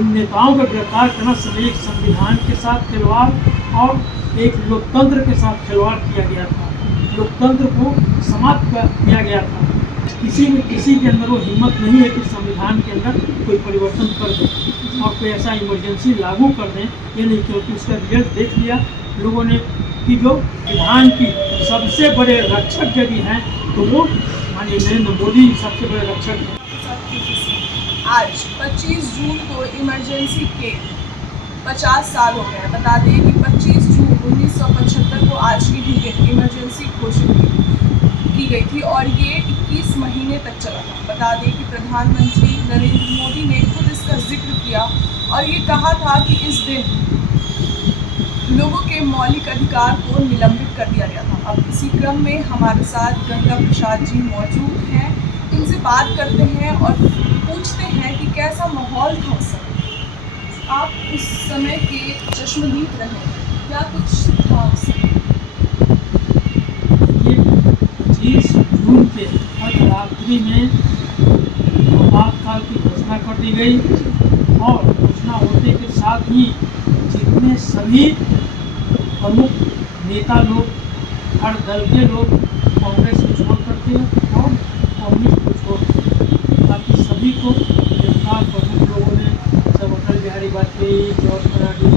उन नेताओं का गिरफ्तार करना समय एक संविधान के साथ खिलवाड़ और एक लोकतंत्र के साथ खिलवाड़ किया गया था। लोकतंत्र को समाप्त कर दिया गया था। किसी के अंदर वो हिम्मत नहीं है कि संविधान के अंदर कोई परिवर्तन कर दे और कोई ऐसा इमरजेंसी लागू कर दें। ये नहीं, क्योंकि उसका रिजल्ट देख लिया लोगों ने कि जो विधान की सबसे बड़े रक्षक यदि हैं तो वो माननीय नरेंद्र मोदी सबसे बड़े रक्षक हैं। आज 25 जून को इमरजेंसी के 50 साल हो गए। बता दें कि 25 जून 1975 को आज की दिन इमरजेंसी घोषित की गई थी और ये 21 महीने तक चला था। बता दें कि प्रधानमंत्री नरेंद्र मोदी ने खुद इसका जिक्र किया और ये कहा था कि इस दिन लोगों के मौलिक अधिकार को निलंबित कर दिया गया था। अब इसी क्रम में हमारे साथ गंगा प्रसाद जी मौजूद हैं। इनसे बात करते हैं और पूछते हैं कि कैसा माहौल था उस समय। आप उस समय के चश्मदीद रहे, क्या कुछ था उस समय? ये 25 जून के अर्धरात्रि में आपातकाल की घोषणा कर दी गई और घोषणा होने के साथ ही जितने सभी प्रमुख नेता लोग, हर दल के लोग, कांग्रेस को छोड़ करके और कम्युनिस्ट को छोड़ करके बाकी सभी को गिरफ्तार प्रमुख लोगों ने, सब अटल बिहारी वाजपेयी, जॉर्ज फर्नांडिस,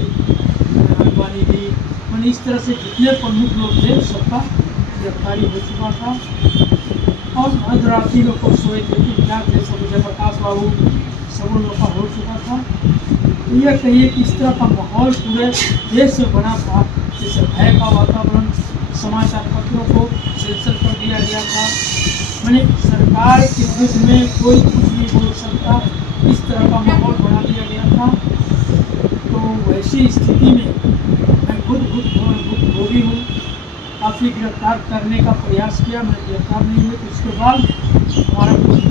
अडवाणी जी, मैंने इस तरह से जितने प्रमुख लोग थे सबका गिरफ्तारी हो चुका था। और अर्धरात्रि लोग को सोए थे कि क्या थे, सब जयप्रकाश बाबू सब लोग का हो चुका था। तो यह कहिए कि इस तरह का माहौल पूरे देश में बना था, जैसे भय का वातावरण, समाचार पत्रों को सेंसर कर दिया गया था। मैंने सरकार के विरुद्ध में कोई कुछ नहीं बोल सकता, इस तरह का माहौल बना दिया गया था। तो वैसी स्थिति में मैं खुद भोगी हूँ। काफ़ी गिरफ्तार करने का प्रयास किया, मैं गिरफ्तार नहीं हुए। तो उसके बाद हमारा कुर्सी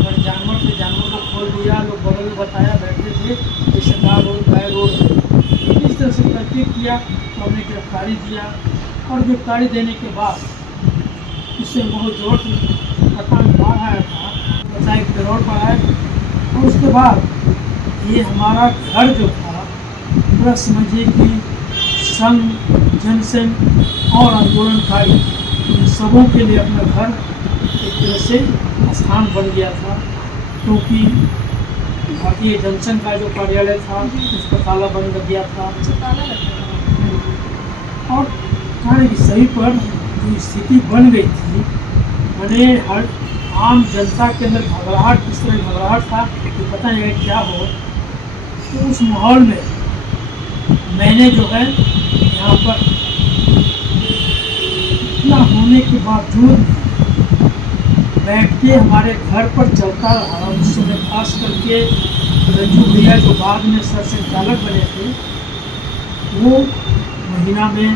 मैंने जानवर से जानवर को खोल दिया, लोग बगल में बताया बैठे थे जैसे गाय रोड इस तरह से करके किया। तो हमने गिरफ्तारी दिया और गिरफ्तारी देने के बाद इससे बहुत जोर से कथा में बाढ़ आया था, बताया कि पेरोल पर आए। और उसके बाद ये हमारा घर जो था पूरा समझिए कि संघ, जनसंघ और आंदोलनकारी इन सबों के लिए अपना घर एक तरह से स्थान बन गया था। क्योंकि भारतीय जनसंघ का जो कार्यालय था उस पर ताला बंद लग गया था और कहा कि सही पर जो स्थिति बन गई थी, मैंने हर आम जनता के अंदर घबराहट, किस तरह घबराहट था कि पता नहीं क्या हो। तो उस माहौल में मैंने जो है यहाँ पर इतना होने के बावजूद बैठ के हमारे घर पर चलता रहा। उस समय खास करके रंजू भैया जो बाद में सर संचालक बने थे, वो महीना में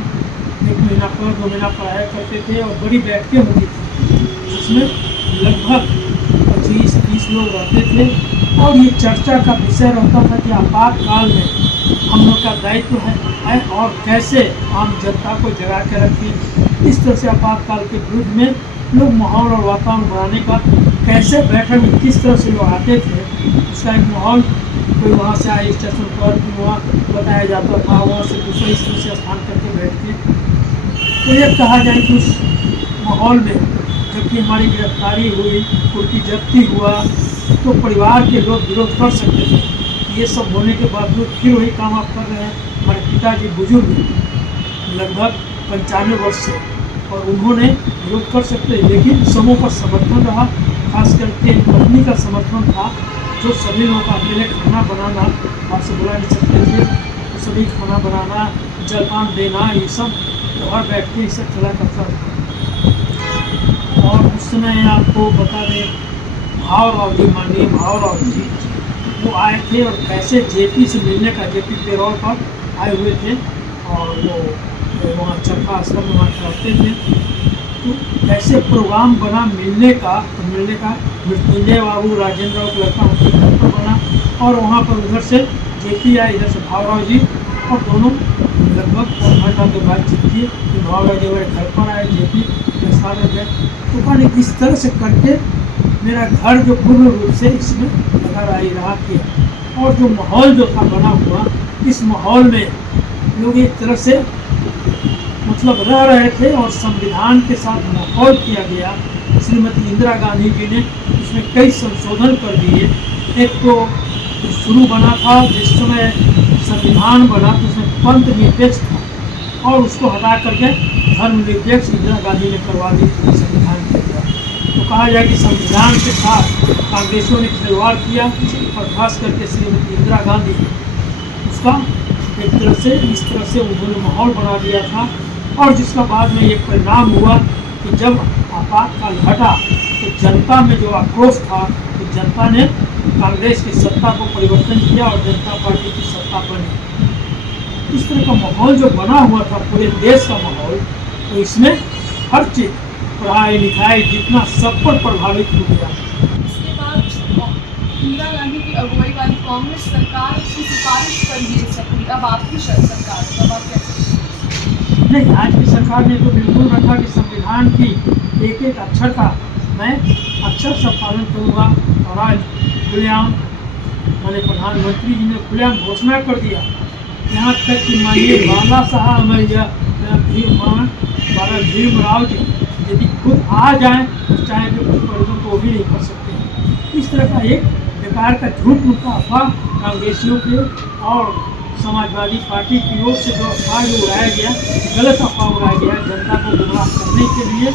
1 महीना पर 2 महीना पर आया करते थे और बड़ी बैठकें होती थी जिसमें लगभग 25-30 लोग रहते थे। और ये चर्चा का विषय रहता था कि आपातकाल में हम लोग का दायित्व है और कैसे आम जनता को जगा के रखें। इस तरह से आपातकाल के विरुद्ध में लोग माहौल और वातावरण बनाने का, कैसे बैठक में किस तरह से लोग आते थे उसका एक माहौल, कोई वहाँ से आए स्टेशन पर, वहाँ बताया जाता था, वहाँ से दूसरे इस तरह से स्थान करके बैठ के। तो ये कहा जाए कि उस माहौल में जबकि हमारी गिरफ्तारी हुई, उनकी जब्ती हुआ, तो परिवार के लोग विरोध कर सकते थे। ये सब होने के बावजूद फिर वही काम आप कर रहे हैं। हमारे पिताजी बुजुर्ग लगभग 95 वर्ष से, और उन्होंने विरोध कर सकते, लेकिन सबों का समर्थन रहा। खास करके पत्नी का समर्थन था, जो सभी लोगों का अकेले खाना बनाना बाहर से बुला नहीं सकते थे, तो सभी खाना बनाना, जलपान देना, ये सब घर बैठ के ये सब चला करता था। और उस समय आपको बता दें भावराव जी, माननीय भावराव जी वो आए थे और कैसे जेपी से मिलने का, जेपी पेरोल पर आए हुए थे और वो वहाँ चरखा आश्रम में वहाँ रहते थे। तो कैसे प्रोग्राम बना मिलने का, मृत्युंजय बाबू, राजेंद्र बाबू लड़का उनके घर पर बना और वहाँ पर उधर से जेपी आए, इधर से भावराव जी, और दोनों लगभग घंटा के बातचीत किए। फिर भावराव जी हमारे घर पर आए, जेपी के साथ गए। तो मैंने इस तरह से करके मेरा घर जो पूर्ण रूप से इसमें रहा किया। और जो माहौल जो था बना हुआ, इस माहौल में लोग एक तरह से मतलब रह रहे थे और संविधान के साथ माहौल किया गया। श्रीमती इंदिरा गांधी जी ने इसमें कई संशोधन कर दिए। एक तो शुरू बना था, जिस समय संविधान बना तो उसमें पंथ निरपेक्ष था और उसको हटा करके धर्मनिरपेक्ष इंदिरा गांधी ने करवा दी संविधान के अंदर। तो कहा जाए कि संविधान के साथ कांग्रेसों ने खिलवाड़ किया और खास करके श्रीमती इंदिरा गांधी उसका एक तरह से इस तरह से उन्होंने माहौल बना दिया था। और जिसका बाद में ये परिणाम हुआ कि जब आपातकाल हटा तो जनता में जो आक्रोश था तो जनता ने कांग्रेस की सत्ता को परिवर्तन किया और जनता पार्टी की सत्ता बनी। इस तरह का माहौल जो बना हुआ था पूरे देश का माहौल, तो इसमें हर चीज़ पढ़ाई लिखाई जितना सब पर प्रभावित हो गया। इसके बाद इंदिरा गांधी की अगुवाई वाली कांग्रेस सरकार की सिफारिश पर ये सकी। अब आपकी सरकार है, अब आप कैसे? नहीं, आज की सरकार ने तो बिल्कुल रखा कि संविधान की एक एक अक्षर का मैं अक्षर से पालन करूँगा। और आज खुलेआम माननीय प्रधानमंत्री जी ने खुलेआम घोषणा कर दिया, यहाँ तक कि माननीय बाला साहब बाला भीमराव जी यदि खुद आ जाएं तो चाहे जो कुछ परिवर्तन तो वो भी नहीं कर सकते हैं। इस तरह का एक बेकार का झूठ मूठा अफवाह कांग्रेसियों के और समाजवादी पार्टी की ओर से जो अफवाह जो उड़ाया गया, गलत अफवाह उड़ाया गया जनता को गुमराह करने के लिए।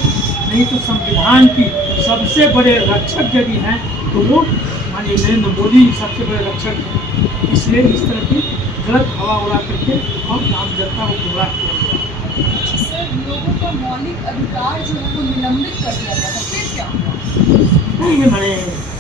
नहीं तो संविधान की सबसे बड़े रक्षक यदि हैं तो वो माननीय नरेंद्र मोदी सबसे बड़े रक्षक हैं। इसलिए इस तरह की गलत हवा उड़ा करके और आम जनता को गुमराह किया गया। सर, लोगों का मौलिक अधिकार जो है वो निलंबित कर दिया गया था, फिर क्या हुआ? नहीं, ये मैंने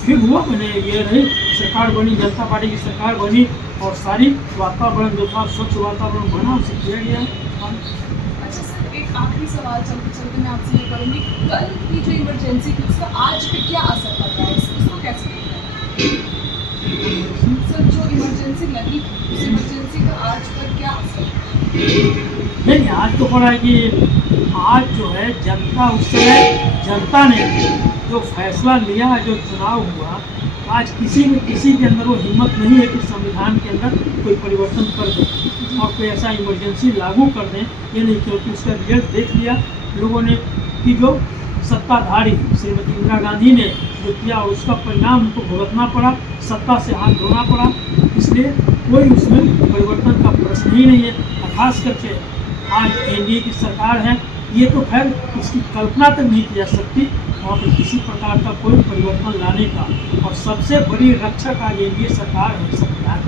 फिर हुआ, मैंने ये रही सरकार बनी, जनता पार्टी की सरकार बनी और सारी वातावरण जो था स्वच्छ वातावरण बना, उसे किया गया। अच्छा सर, एक आखिरी सवाल चलते चलते मैं आपसे ये करूँगी, कल की जो इमरजेंसी थी उसका आज पे क्या असर पड़ रहा है, इसको कैसे देख रहे हैं? सर, जो इमरजेंसी लगी उस इमरजेंसी का आज पर क्या असर? नहीं, आज तो पड़ा है कि आज जो है जनता उस समय जनता ने जो फैसला लिया, जो चुनाव हुआ, आज किसी के अंदर वो हिम्मत नहीं है कि संविधान के अंदर कोई परिवर्तन कर दें और कोई ऐसा इमरजेंसी लागू कर दें। ये नहीं, क्योंकि उसका रिजल्ट देख लिया लोगों ने कि जो सत्ताधारी श्रीमती इंदिरा गांधी ने जो किया उसका परिणाम उनको भुगतना पड़ा, सत्ता से हाथ धोना पड़ा। इसलिए कोई उसमें परिवर्तन का प्रश्न ही नहीं है। खास करके आज एनडीए की सरकार है, ये तो खैर इसकी कल्पना तक नहीं की जा सकती वहाँ पर किसी प्रकार का कोई परिवर्तन लाने का। और सबसे बड़ी रक्षक आज एनडीए सरकार है संविधान।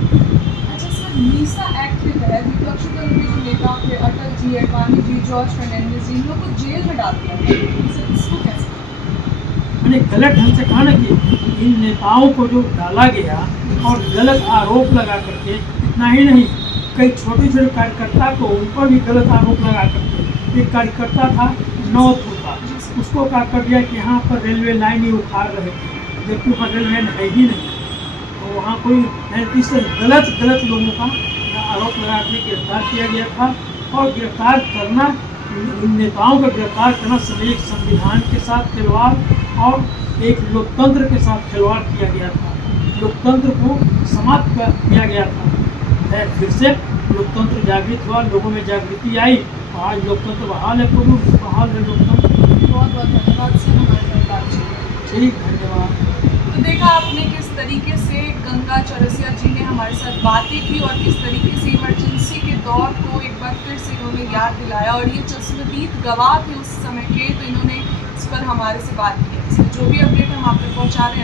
अच्छा सर, मीसा एक्ट के तहत विपक्षी दल के जो नेता थे अटल जी, अडवाणी जी, जॉर्ज फर्नांडिस जी, इन लोगों को जेल में डाल दिया गया। इसको कैसे? मैंने गलत ढंग से कहा ना कि इन नेताओं को जो डाला गया और गलत आरोप लगा करके, इतना ही नहीं कई छोटे छोटे कार्यकर्ता को उन पर भी गलत आरोप लगा करके, एक कार्यकर्ता था नौपुर का, उसको क्या कर दिया कि यहाँ पर रेलवे लाइन ही उखाड़ रहे थे, जबकि वहाँ रेलवे लाइन है ही नहीं। तो वहाँ कोई इस गलत लोगों का आरोप लगा के गिरफ्तार किया गया था। और गिरफ्तार करना, इन नेताओं का गिरफ्तार करना समय एक संविधान के साथ खिलवाड़ और एक लोकतंत्र के साथ खिलवाड़ किया गया था। लोकतंत्र को समाप्त किया गया था। फिर से लोकतंत्र जागृत हुआ, लोगों में जागृति आई और आज लोकतंत्र बहाल है, पूर्ण बहाल है लोकतंत्र। बहुत बहुत धन्यवाद सर हमारे साथ बातचीत। ठीक, धन्यवाद। तो देखा आपने किस तरीके से गंगा चौरसिया जी ने हमारे साथ बातें की और किस तरीके से इमरजेंसी के दौर को एक बार फिर से इन्होंने याद दिलाया। और ये चश्मदीद गवाह थे उस समय के, तो इन्होंने इस पर हमारे से बात की। जो भी अपडेट हम आप तक पहुँचा रहे हैं